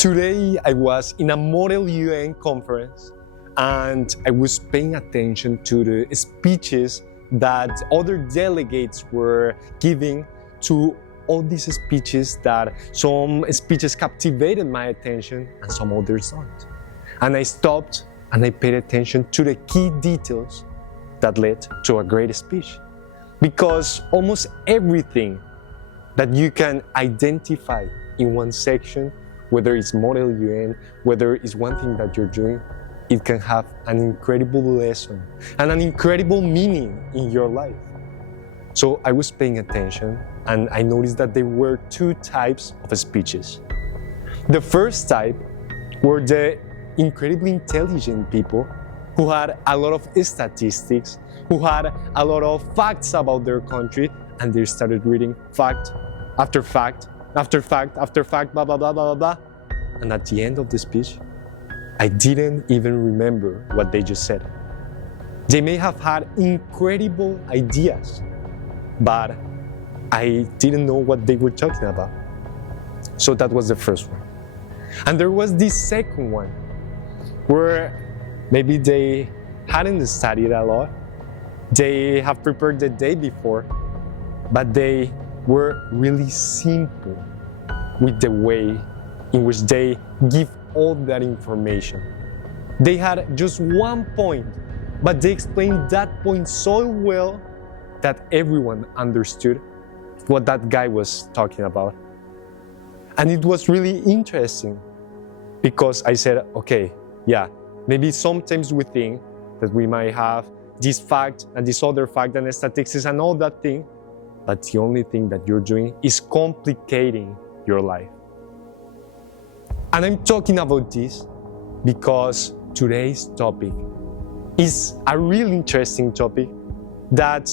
Today I was in a Model UN conference and I was paying attention to the speeches that other delegates were giving. To all these speeches, that some speeches captivated my attention and some others don't. And I stopped and I paid attention to the key details that led to a great speech. Because almost everything that you can identify in one section, whether it's Model UN, whether it's one thing that you're doing, it can have an incredible lesson and an incredible meaning in your life. So I was paying attention and I noticed that there were two types of speeches. The first type were the incredibly intelligent people who had a lot of statistics, who had a lot of facts about their country, and they started reading fact after fact after fact after fact, blah, blah, blah, blah, blah, blah. And at the end of the speech, I didn't even remember what they just said. They may have had incredible ideas, but I didn't know what they were talking about. So that was the first one. And there was this second one, where maybe they hadn't studied a lot, they have prepared the day before, but they were really simple with the way in which they give all that information. They had just one point, but they explained that point so well that everyone understood what that guy was talking about. And it was really interesting because I said, okay, yeah, maybe sometimes we think that we might have this fact and this other fact and statistics and all that thing, but the only thing that you're doing is complicating your life. And I'm talking about this because today's topic is a really interesting topic that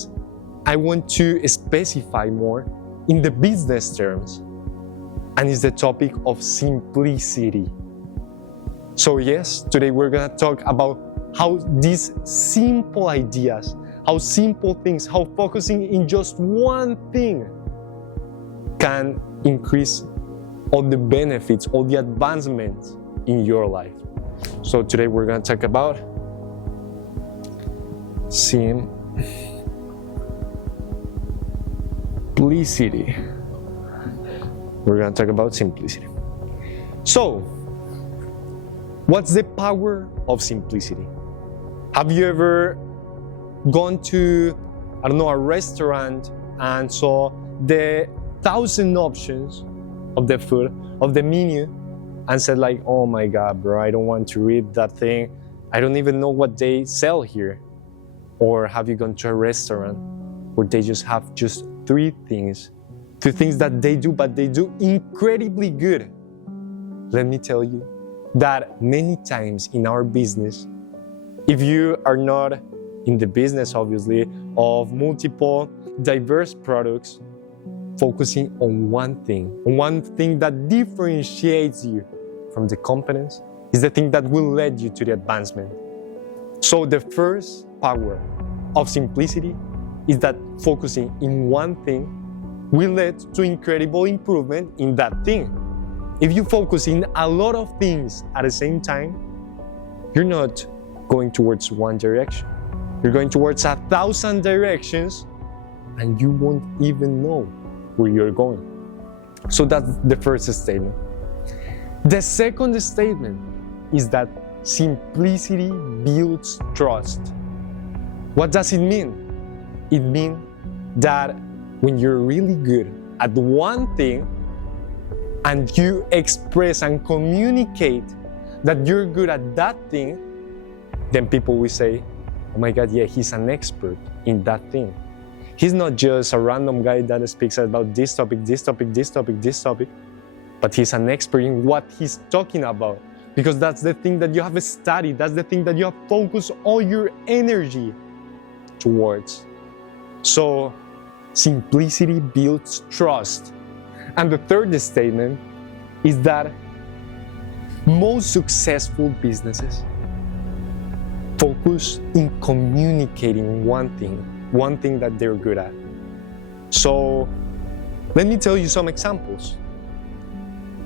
I want to specify more in the business terms, and it's the topic of simplicity. So yes, today we're gonna talk about how these simple ideas, how simple things, how focusing in just one thing can increase all the benefits, all the advancements in your life. So today we're gonna talk about simplicity. We're going to talk about simplicity. So, what's the power of simplicity? Have you ever gone to, a restaurant and saw the 1,000 options of the food, of the menu, and said like, oh my God, bro, I don't want to read that thing. I don't even know what they sell here. Or have you gone to a restaurant where they just have just two things that they do, but they do incredibly good? Let me tell you that many times in our business, if you are not in the business, obviously, of multiple diverse products, focusing on one thing that differentiates you from the competence is the thing that will lead you to the advancement. So the first power of simplicity is that focusing in one thing will lead to incredible improvement in that thing. If you focus in a lot of things at the same time, you're not going towards one direction. You're going towards 1,000 directions and you won't even know where you're going. So that's the first statement. The second statement is that simplicity builds trust. What does it mean? It means that when you're really good at one thing and you express and communicate that you're good at that thing, then people will say, oh my God, yeah, he's an expert in that thing. He's not just a random guy that speaks about this topic, but he's an expert in what he's talking about. Because that's the thing that you have studied, that's the thing that you have focused all your energy towards. So, simplicity builds trust. And the third statement is that most successful businesses focus in communicating one thing that they're good at. So, let me tell you some examples.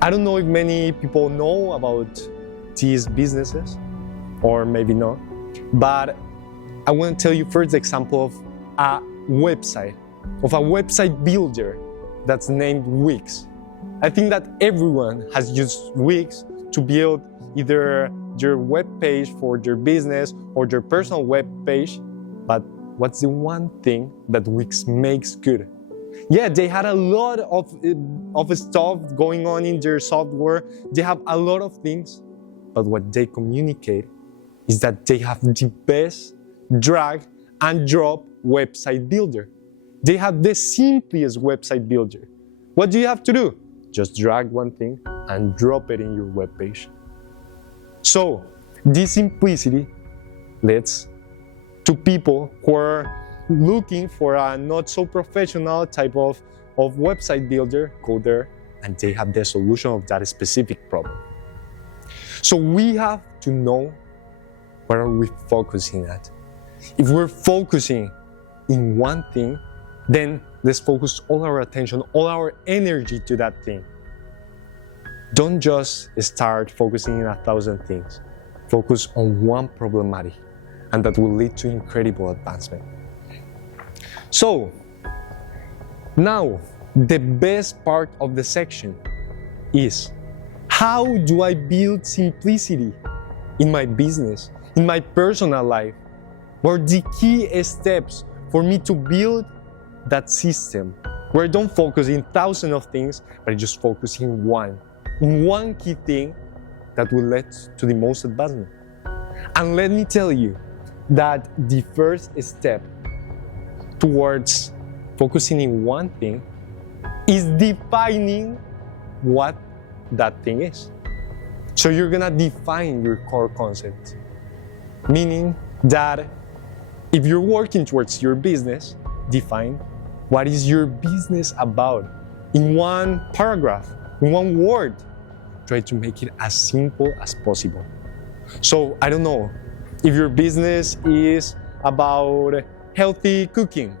I don't know if many people know about these businesses, or maybe not, but I want to tell you first the example of a website builder that's named Wix. I think that everyone has used Wix to build either their web page for their business or their personal web page, but what's the one thing that Wix makes good? Yeah, they had a lot of stuff going on in their software. They have a lot of things, but what they communicate is that they have the best drag and drop website builder. They have the simplest website builder. What do you have to do? Just drag one thing and drop it in your web page. So this simplicity leads to people who are looking for a not so professional type of website builder, go there and they have the solution of that specific problem. So we have to know what are we focusing at. If we're focusing in one thing, then let's focus all our attention, all our energy to that thing. Don't just start focusing in 1,000 things. Focus on one problematic, and that will lead to incredible advancement. So, now, the best part of the section is, how do I build simplicity in my business, in my personal life? What are the key steps for me to build that system where I don't focus in thousands of things, but I just focus in one key thing that will lead to the most advancement? And let me tell you that the first step towards focusing in one thing is defining what that thing is. So you're gonna define your core concept, meaning that if you're working towards your business, define what is your business about in one paragraph, in one word. Try to make it as simple as possible. So I don't know, if your business is about healthy cooking,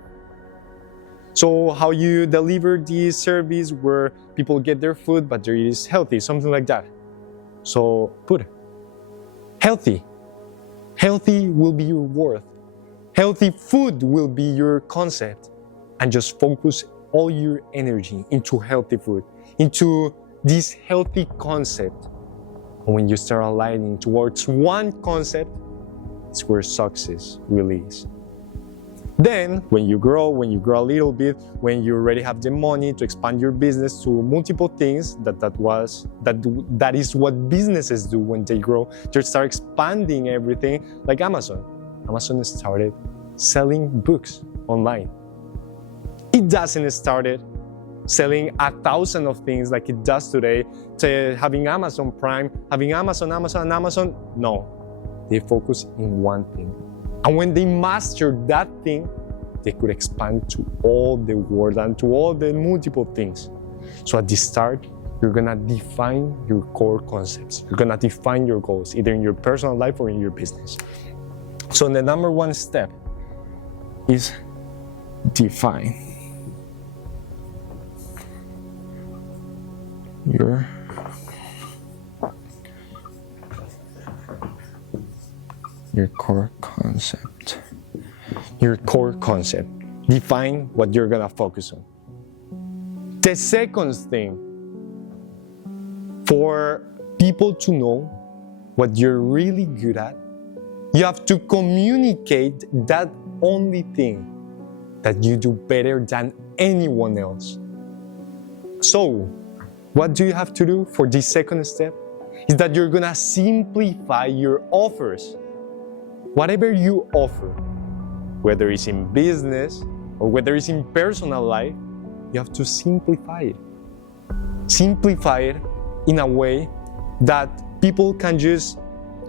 so how you deliver this service where people get their food but it is healthy, something like that. So put healthy. Healthy will be your word. Healthy food will be your concept, and just focus all your energy into healthy food, into this healthy concept. And when you start aligning towards one concept, it's where success really is. Then, when you grow a little bit, when you already have the money to expand your business to multiple things, that is what businesses do when they grow. They start expanding everything, like Amazon. Amazon started selling books online. It doesn't started selling 1,000 of things like it does today, to having Amazon Prime, having Amazon. No, they focus in one thing. And when they master that thing, they could expand to all the world and to all the multiple things. So at the start, you're gonna define your core concepts. You're gonna define your goals, either in your personal life or in your business. So the number one step is define your core concept. Your core concept. Define what you're gonna focus on. The second thing, for people to know what you're really good at, you have to communicate that only thing that you do better than anyone else. So, what do you have to do for this second step? Is that you're gonna simplify your offers. Whatever you offer, whether it's in business or whether it's in personal life, you have to simplify it. Simplify it in a way that people can just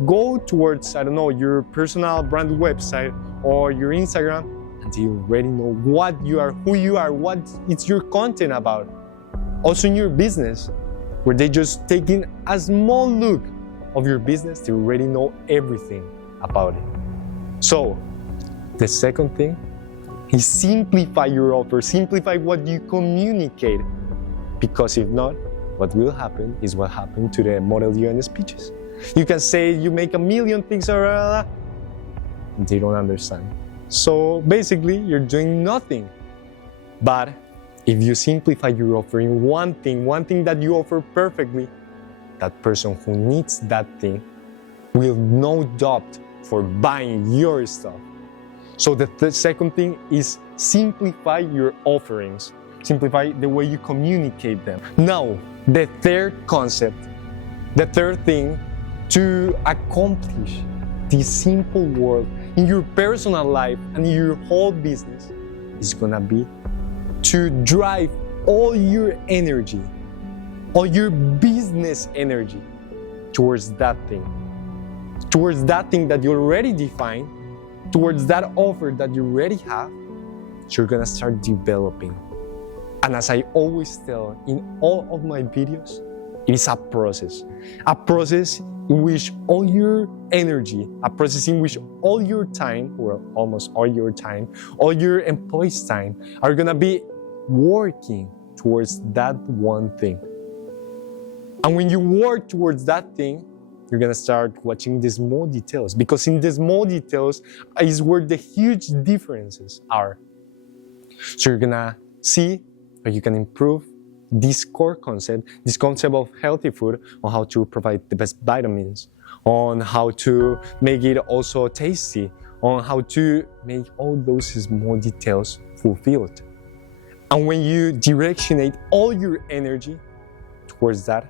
go towards, your personal brand website or your Instagram, and they already know what you are, who you are, what it's your content about. Also in your business, where they just taking a small look of your business, they already know everything about it. So, the second thing is simplify your offer, simplify what you communicate, because if not, what will happen is what happened to the Model UN speeches. You can say you make 1,000,000 things, they don't understand. So basically, you're doing nothing. But if you simplify your offering one thing that you offer perfectly, that person who needs that thing will no doubt for buying your stuff. So the second thing is simplify your offerings. Simplify the way you communicate them. Now, the third concept, the third thing to accomplish this simple world in your personal life and in your whole business is gonna be to drive all your energy, all your business energy towards that thing that you already defined, towards that offer that you already have. So you're gonna start developing. And as I always tell in all of my videos, it is a process in which all your energy, a process in which all your time, or almost all your time, all your employees' time are gonna be working towards that one thing. And when you work towards that thing, you're gonna start watching the small details, because in the small details is where the huge differences are. So you're gonna see how you can improve this core concept, this concept of healthy food, on how to provide the best vitamins, on how to make it also tasty, on how to make all those small details fulfilled. And when you directionate all your energy towards that,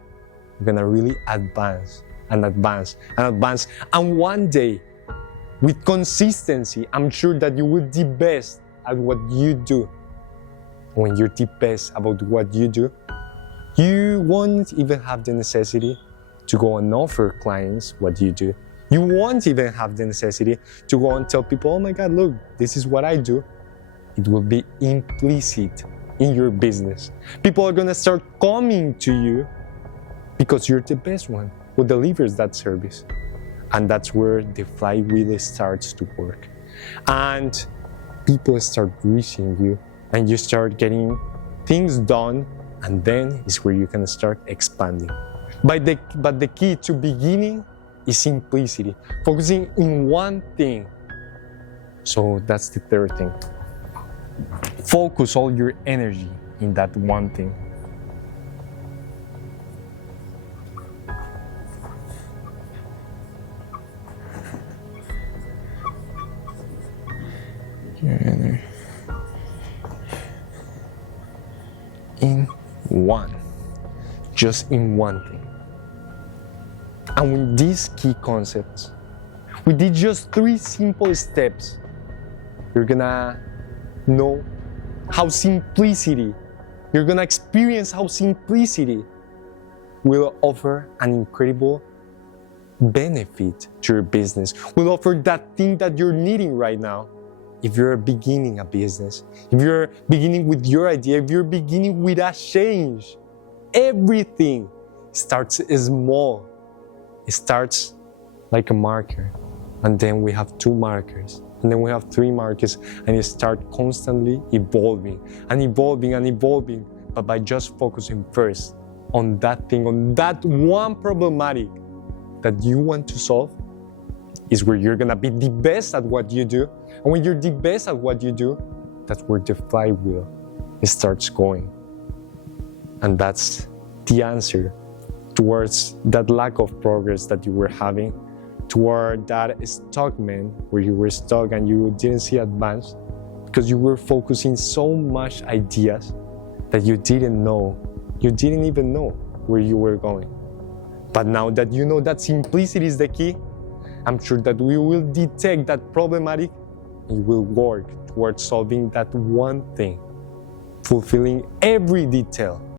you're gonna really advance. And one day, with consistency, I'm sure that you will be the best at what you do. When you're the best about what you do, you won't even have the necessity to go and offer clients what you do. You won't even have the necessity to go and tell people, oh my God, look, this is what I do. It will be implicit in your business. People are gonna start coming to you because you're the best one who delivers that service. And that's where the flywheel starts to work. And people start reaching you, and you start getting things done, and then is where you can start expanding. But the key to beginning is simplicity, focusing in one thing. So that's the third thing. Focus all your energy in that one thing. In one, just in one thing. And with these key concepts, we did just 3 simple steps. You're gonna know how simplicity, you're gonna experience how simplicity will offer an incredible benefit to your business, will offer that thing that you're needing right now. If you're beginning a business, if you're beginning with your idea, if you're beginning with a change, everything starts small. It starts like a marker, and then we have 2 markers, and then we have 3 markers, and you start constantly evolving, but by just focusing first on that thing, on that one problematic that you want to solve, is where you're gonna be the best at what you do. And when you're the best at what you do, that's where the flywheel starts going. And that's the answer towards that lack of progress that you were having, toward that stuckment where you were stuck and you didn't see advance, because you were focusing so much ideas that you didn't even know where you were going. But now that you know that simplicity is the key, I'm sure that we will detect that problematic and you will work towards solving that one thing, fulfilling every detail